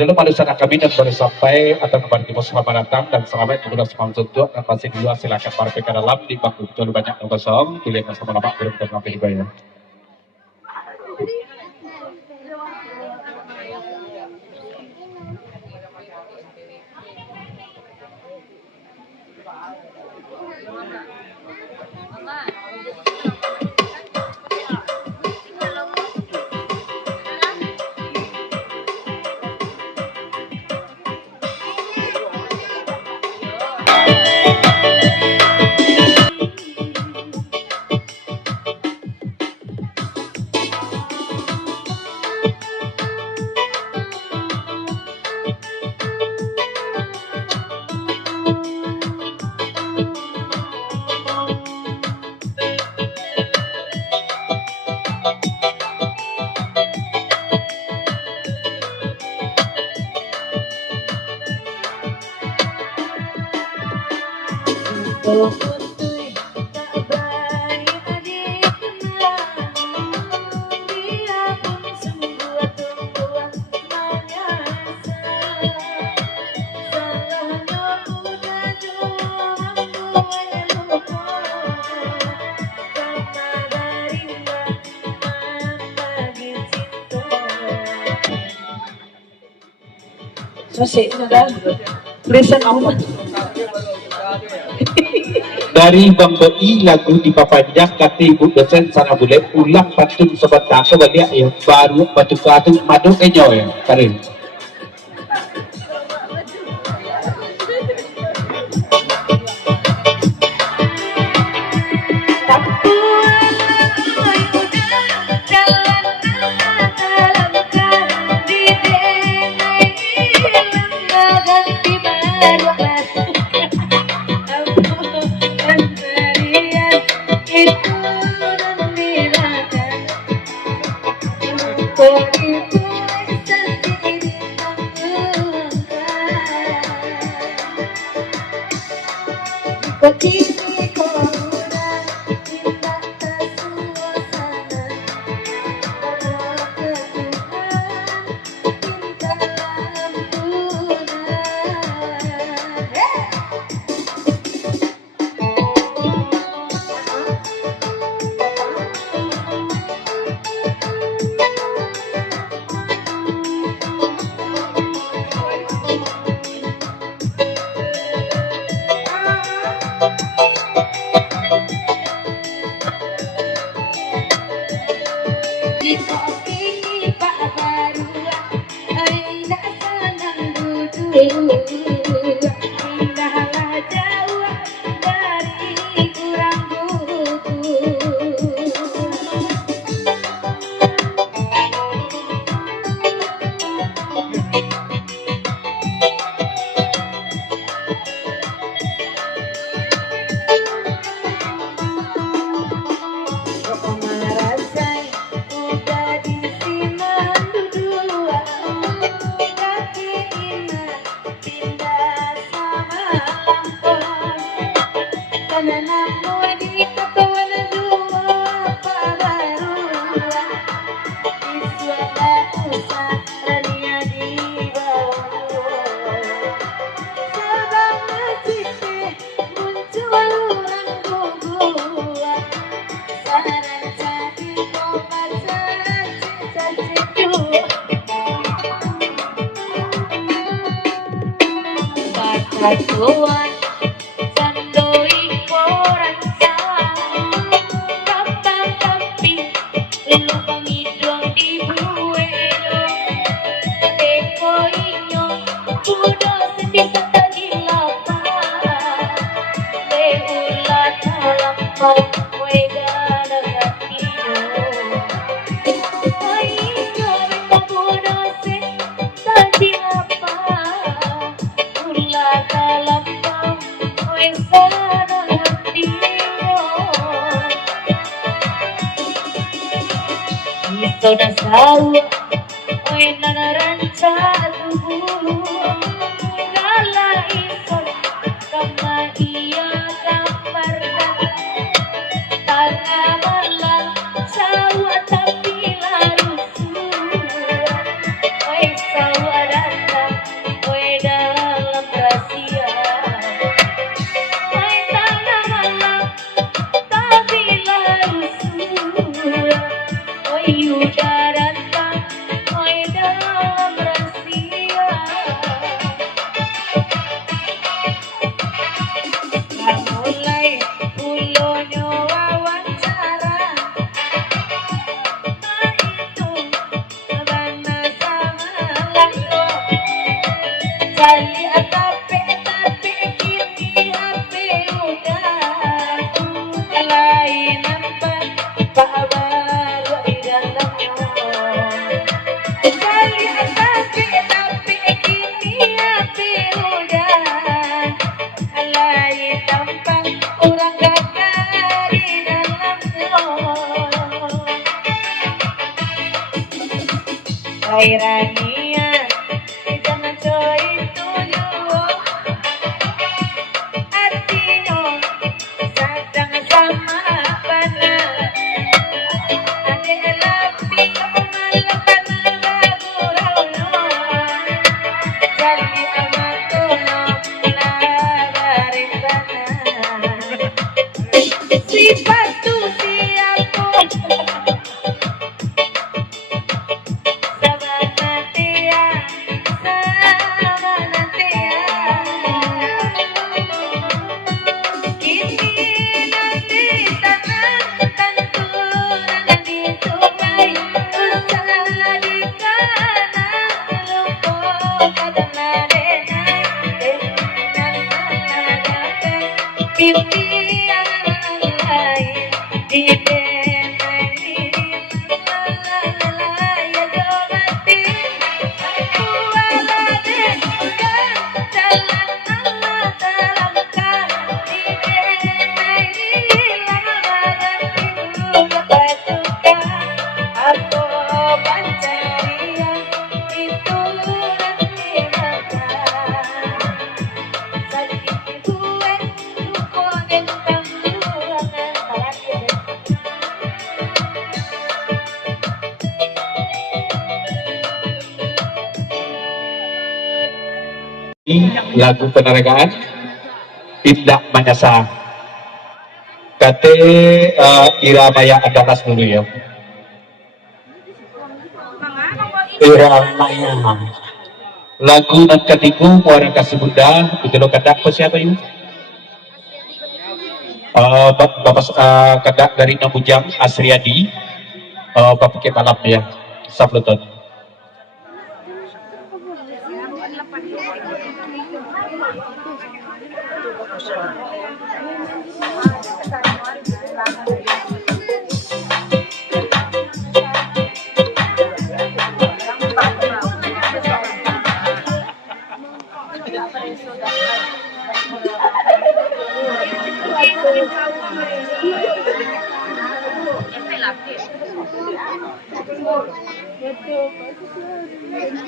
dulu manusia kami dan baru sampai atau kembali di pos selamat datang dan selamat kepada semua untuk dan pasti dua silakan partai ke dalam di bangku terlalu banyak yang kosong pilih bersama nama belum terlampau dibayar. Dari Bang Bei lagu di papanya kata ibu dosen sana boleh pulang patun sebentar kembali yang baru batu katu madu enjoy Karin. Wairania jangan coy tuyo artino sadang sama bana ade lapi malakan lagu rauno jadi amatono lagare bana sifatu siapo Sabanatea, Sabanatea. Kini nanti tangan kanturan di sungai, usaha di kanan lupa pada arena, dengan mengadakan pimpinan lain di lagu penerangan tidak menyesal kate Iramaya Adalas dulu ya Iramaya lagu nan ketiku muara kasih bunda itu lo kadak ko siapa yun bapak kadak dari Namujang Asriadi bapak kemalam ya sableton